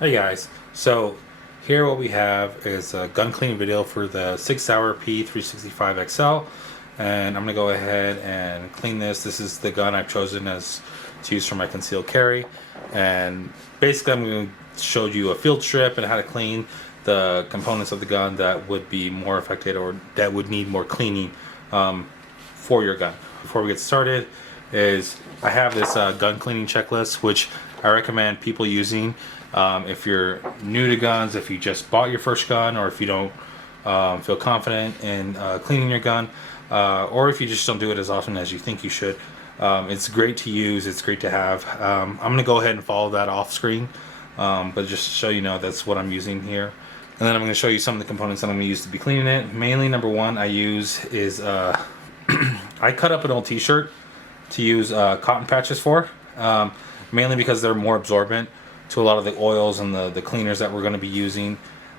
Hey guys, so here what we have is a gun cleaning video for the Sig Sauer P365XL, and I'm going to go ahead and clean this. This is the gun I've chosen as to use for my concealed carry, and basically I'm going to show you a field strip and how to clean the components of the gun that would be more affected or that would need more cleaning for your gun. Before we get started, I have this gun cleaning checklist which I recommend people using if you're new to guns, if you just bought your first gun, or if you don't feel confident in cleaning your gun, or if you just don't do it as often as you think you should. It's great to use, it's great to have. I'm going to go ahead and follow that off screen, but just to show you know that's what I'm using here. And then I'm going to show you some of the components that I'm going to use to be cleaning it. Mainly, number one I use is I cut up an old t-shirt to use cotton patches for, mainly because they're more absorbent to a lot of the oils and the cleaners that we're going to be using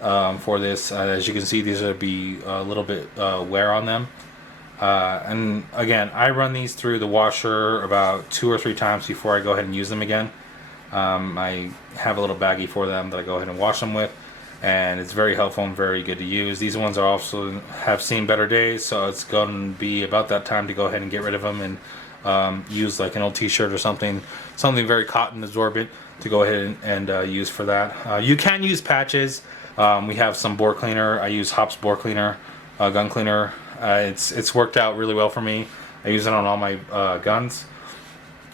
for this. As you can see, these will be a little bit wear on them. And again, I run these through the washer about 2 or 3 times before I go ahead and use them again. I have a little baggie for them that I go ahead and wash them with, and it's very helpful and very good to use. These ones are also have seen better days, so it's going to be about that time to go ahead and get rid of them and use like an old t-shirt or something very cotton absorbent to go ahead and use for that. You can use patches. We have some bore cleaner. I use Hop's bore cleaner, gun cleaner. It's worked out really well for me. I use it on all my guns.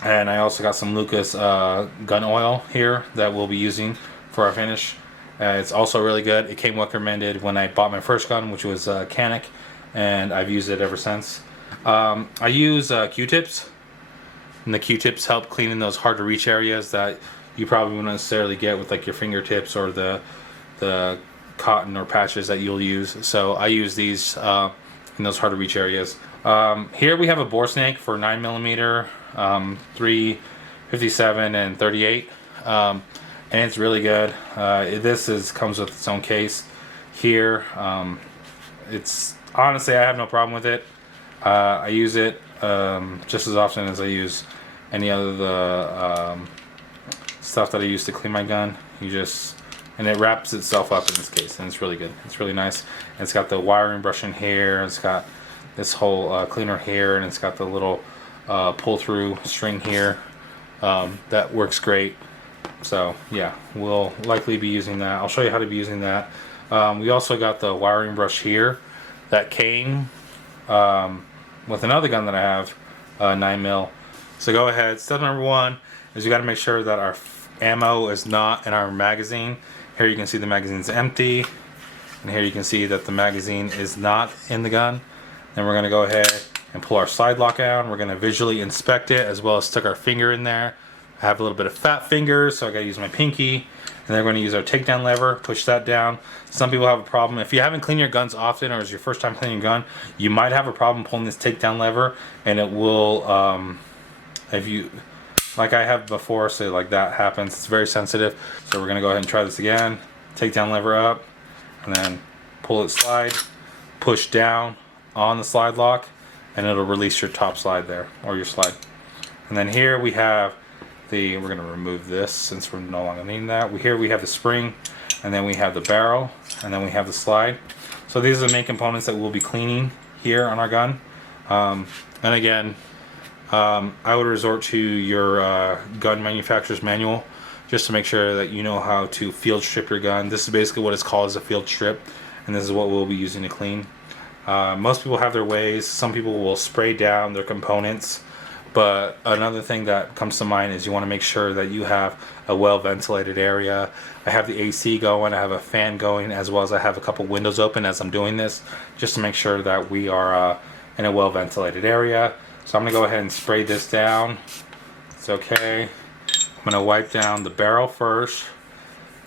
And I also got some Lucas gun oil here that we'll be using for our finish. It's also really good. It came recommended when I bought my first gun, which was Canic, and I've used it ever since. I use Q-tips, and the Q-tips help clean in those hard to reach areas that you probably wouldn't necessarily get with like your fingertips or the cotton or patches that you'll use. So I use these in those hard to reach areas. Here we have a bore snake for 9mm, 357 and 38, and it's really good. This comes with its own case here. It's honestly, I have no problem with it. I use it just as often as I use any other stuff that I use to clean my gun. And it wraps itself up in this case, and it's really good. It's really nice. And it's got the wiring brush in here. It's got this whole cleaner here, and it's got the little pull-through string here. That works great. So yeah, we'll likely be using that. I'll show you how to be using that. We also got the wiring brush here that came with another gun that I have, 9mm. So go ahead. Step number one is you got to make sure that our ammo is not in our magazine. Here you can see the magazine's empty, and here you can see that the magazine is not in the gun. Then we're going to go ahead and pull our slide lock out. We're going to visually inspect it, as well as stick our finger in there. I have a little bit of fat fingers, so I got to use my pinky. And then we're going to use our takedown lever, push that down. Some people have a problem. If you haven't cleaned your guns often, or it's your first time cleaning your gun, you might have a problem pulling this takedown lever, and it will, if you, like I have before, so like that happens, it's very sensitive. So we're going to go ahead and try this again. Takedown lever up, and then pull it slide, push down on the slide lock, and it'll release your top slide there, or your slide. And then here we have we're going to remove this since we're no longer needing that. Here we have the spring, and then we have the barrel, and then we have the slide. So these are the main components that we'll be cleaning here on our gun. And again, I would resort to your gun manufacturer's manual just to make sure that you know how to field strip your gun. This is basically what it's called, as a field strip, and this is what we'll be using to clean. Most people have their ways. Some people will spray down their components. But another thing that comes to mind is you want to make sure that you have a well ventilated area. I have the AC going, I have a fan going, as well as I have a couple windows open as I'm doing this, just to make sure that we are in a well ventilated area. So I'm going to go ahead and spray this down. It's okay. I'm going to wipe down the barrel first,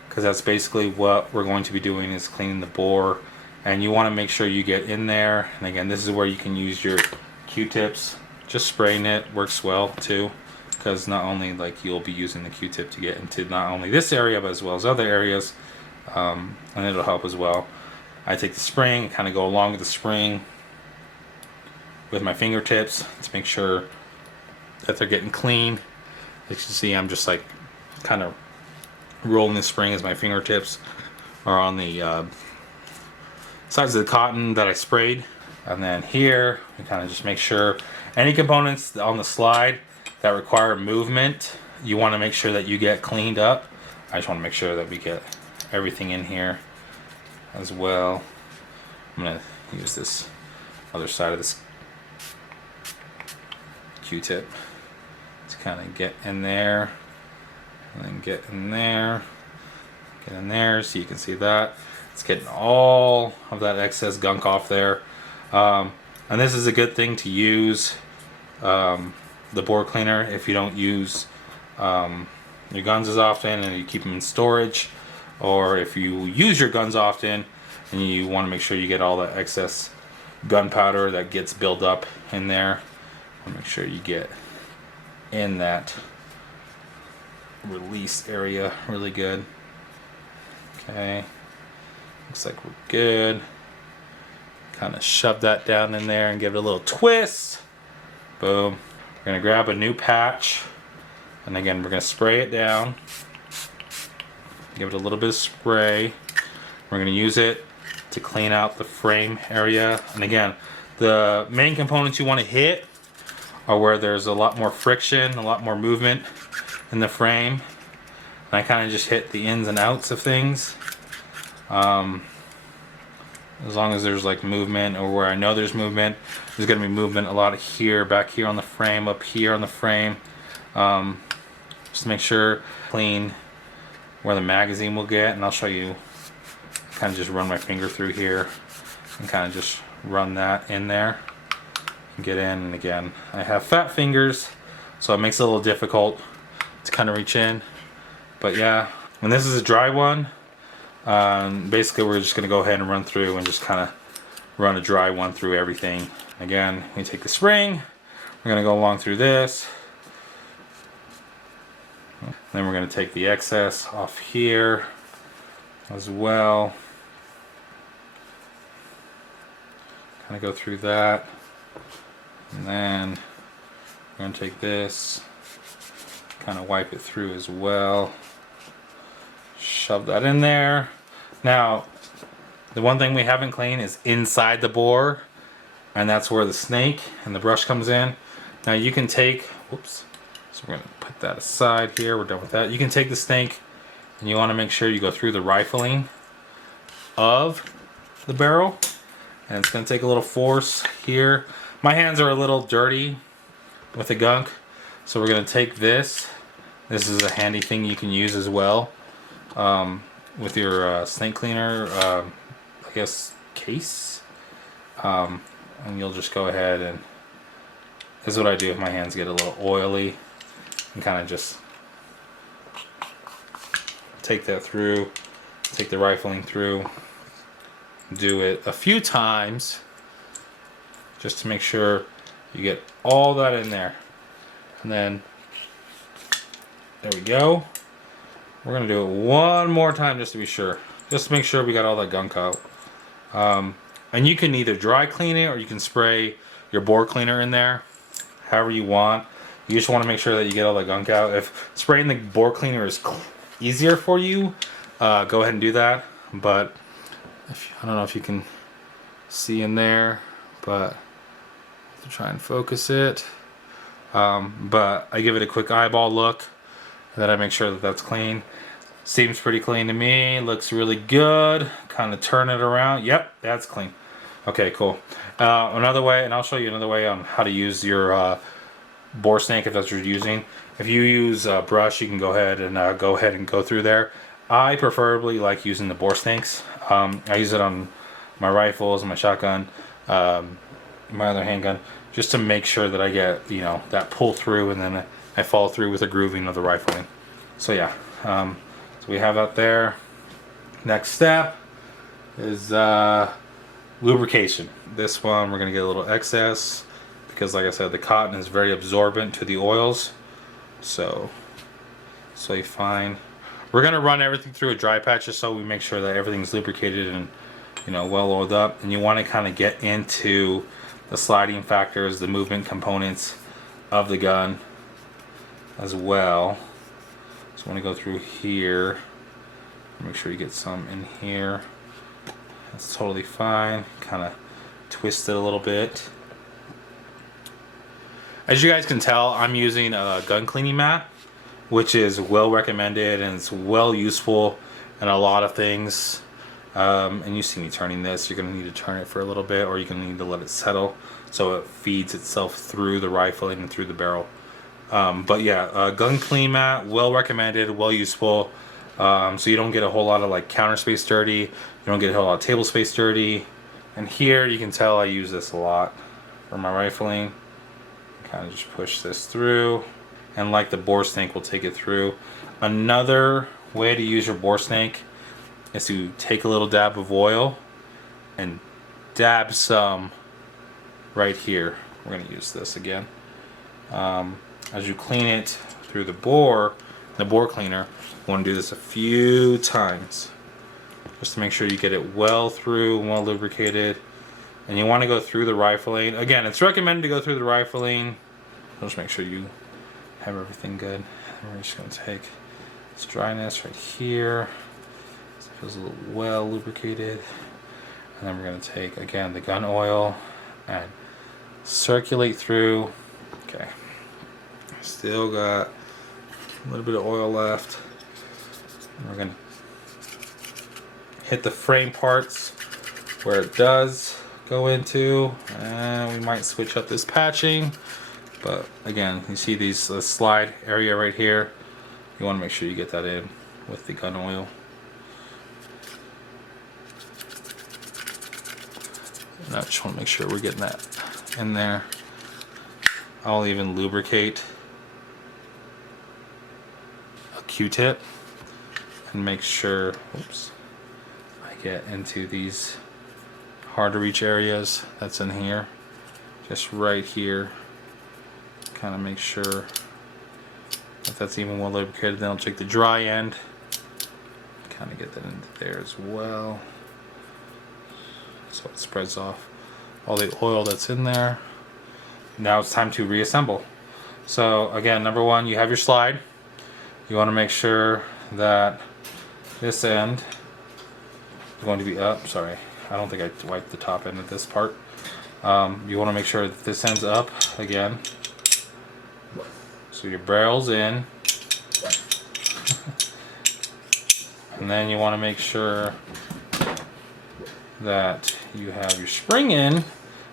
because that's basically what we're going to be doing, is cleaning the bore. And you want to make sure you get in there. And again, this is where you can use your Q-tips. Just spraying it works well too, because not only like you'll be using the Q-tip to get into not only this area but as well as other areas, and it'll help as well. I take the spring, kind of go along with the spring with my fingertips to make sure that they're getting clean. As you can see, I'm just like kind of rolling the spring as my fingertips are on the sides of the cotton that I sprayed. And then here, we kind of just make sure any components on the slide that require movement, you want to make sure that you get cleaned up. I just want to make sure that we get everything in here as well. I'm going to use this other side of this Q-tip to kind of get in there, and then get in there, so you can see that. It's getting all of that excess gunk off there. And this is a good thing to use the bore cleaner if you don't use your guns as often and you keep them in storage, or if you use your guns often and you want to make sure you get all the excess gunpowder that gets built up in there. Make sure you get in that release area really good. Okay, looks like we're good. Kind of shove that down in there and give it a little twist. Boom. We're gonna grab a new patch, and again we're gonna spray it down. Give it a little bit of spray. We're gonna use it to clean out the frame area. And again, the main components you want to hit are where there's a lot more friction, a lot more movement in the frame. And I kind of just hit the ins and outs of things. As long as there's like movement, or where I know there's movement, there's going to be movement a lot here, back here on the frame, up here on the frame. Just make sure clean where the magazine will get, and I'll show you. Kind of just run my finger through here and kind of just run that in there and get in. And again, I have fat fingers, so it makes it a little difficult to kind of reach in. But yeah, when this is a dry one, basically we're just going to go ahead and run through and just kind of run a dry one through everything. Again, we take the spring, we're going to go along through this, then we're going to take the excess off here as well. Kind of go through that, and then we're going to take this, kind of wipe it through as well. Shove that in there. Now, the one thing we haven't cleaned is inside the bore, and that's where the snake and the brush comes in. Now you can take, whoops, so we're going to put that aside here, we're done with that. You can take the snake and you want to make sure you go through the rifling of the barrel, and it's going to take a little force here. My hands are a little dirty with the gunk, so we're going to take this. This is a handy thing you can use as well with your snake cleaner, I guess, case. And you'll just go ahead, and this is what I do if my hands get a little oily, and kind of just take that through, take the rifling through, do it a few times just to make sure you get all that in there. And then there we go. We're gonna do it one more time just to be sure, just to make sure we got all that gunk out. And you can either dry clean it or you can spray your bore cleaner in there, however you want. You just want to make sure that you get all the gunk out. If spraying the bore cleaner is easier for you, go ahead and do that. But I don't know if you can see in there, but I have to try and focus it. But I give it a quick eyeball look, and then I make sure that that's clean. Seems pretty clean to me. Looks really good. Kind of turn it around. Yep, that's clean. Okay, cool. Another way, and I'll show you another way on how to use your bore snake if that's what you're using. If you use a brush, you can go ahead and go through there. I preferably like using the bore snakes. I use it on my rifles, my shotgun, my other handgun, just to make sure that I get, you know, that pull through, and then I follow through with the grooving of the rifling. So yeah, so we have that there. Next step is lubrication. This one we're gonna get a little excess because, like I said, the cotton is very absorbent to the oils. So you fine. We're gonna run everything through a dry patch just so we make sure that everything's lubricated and, you know, well oiled up. And you want to kind of get into the sliding factors, the movement components of the gun as well. So I want to go through here Make sure you get some in here. That's totally fine. Kind of twist it a little bit. As you guys can tell, I'm using a gun cleaning mat, which is well recommended and it's well useful in a lot of things. And you see me turning this, you're going to need to turn it for a little bit, or you're going to need to let it settle so it feeds itself through the rifle and through the barrel. But yeah, gun clean mat, well recommended, well useful. So you don't get a whole lot of like counter space dirty, you don't get a whole lot of table space dirty. And here you can tell I use this a lot for my rifling. Kind of just push this through, and like the bore snake will take it through. Another way to use your bore snake is to take a little dab of oil and dab some right here. We're going to use this again. As you clean it through the bore cleaner, you want to do this a few times just to make sure you get it well through and well lubricated. And you want to go through the rifling. Again, it's recommended to go through the rifling. Just make sure you have everything good. And we're just going to take this dryness right here. So it feels a little well lubricated. And then we're going to take, again, the gun oil and circulate through. Okay. Still got a little bit of oil left. And we're going to hit the frame parts where it does go into, and we might switch up this patching, but again, you see these slide area right here, you want to make sure you get that in with the gun oil. And I just want to make sure we're getting that in there. I'll even lubricate a Q-tip and make sure, oops, I get into these hard to reach areas that's in here, just right here. Kind of make sure if that's even well lubricated. Then I'll take the dry end, kind of get that into there as well, so it spreads off all the oil that's in there. Now it's time to reassemble. So again, number one, you have your slide. You want to make sure that this end is going to be up. Sorry, I don't think I wiped the top end of this part. You want to make sure that this end's up again. So your barrel's in. And then you want to make sure that you have your spring in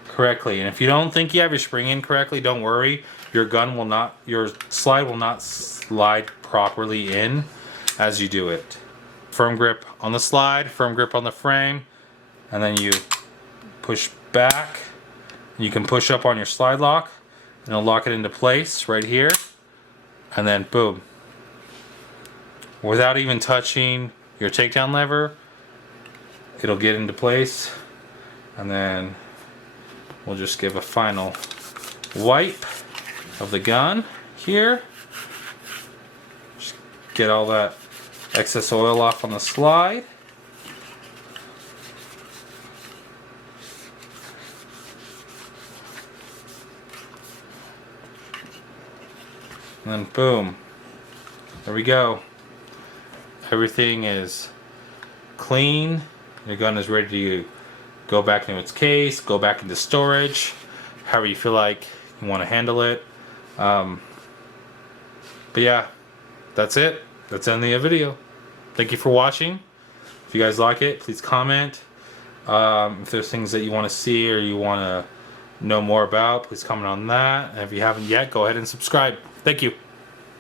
correctly. And if you don't think you have your spring in correctly, don't worry. Your slide will not slide properly in as you do it. Firm grip on the slide, firm grip on the frame, and then you push back. You can push up on your slide lock and it'll lock it into place right here, and then boom, without even touching your takedown lever, it'll get into place. And then we'll just give a final wipe of the gun here. Just get all that excess oil off on the slide. And then boom, there we go. Everything is clean. Your gun is ready to go back into its case, go back into storage, however you feel like you want to handle it. But yeah, that's it. That's the end of the video. Thank you for watching. If you guys like it, please comment. If there's things that you want to see or you want to know more about, please comment on that. And if you haven't yet, go ahead and subscribe. Thank you.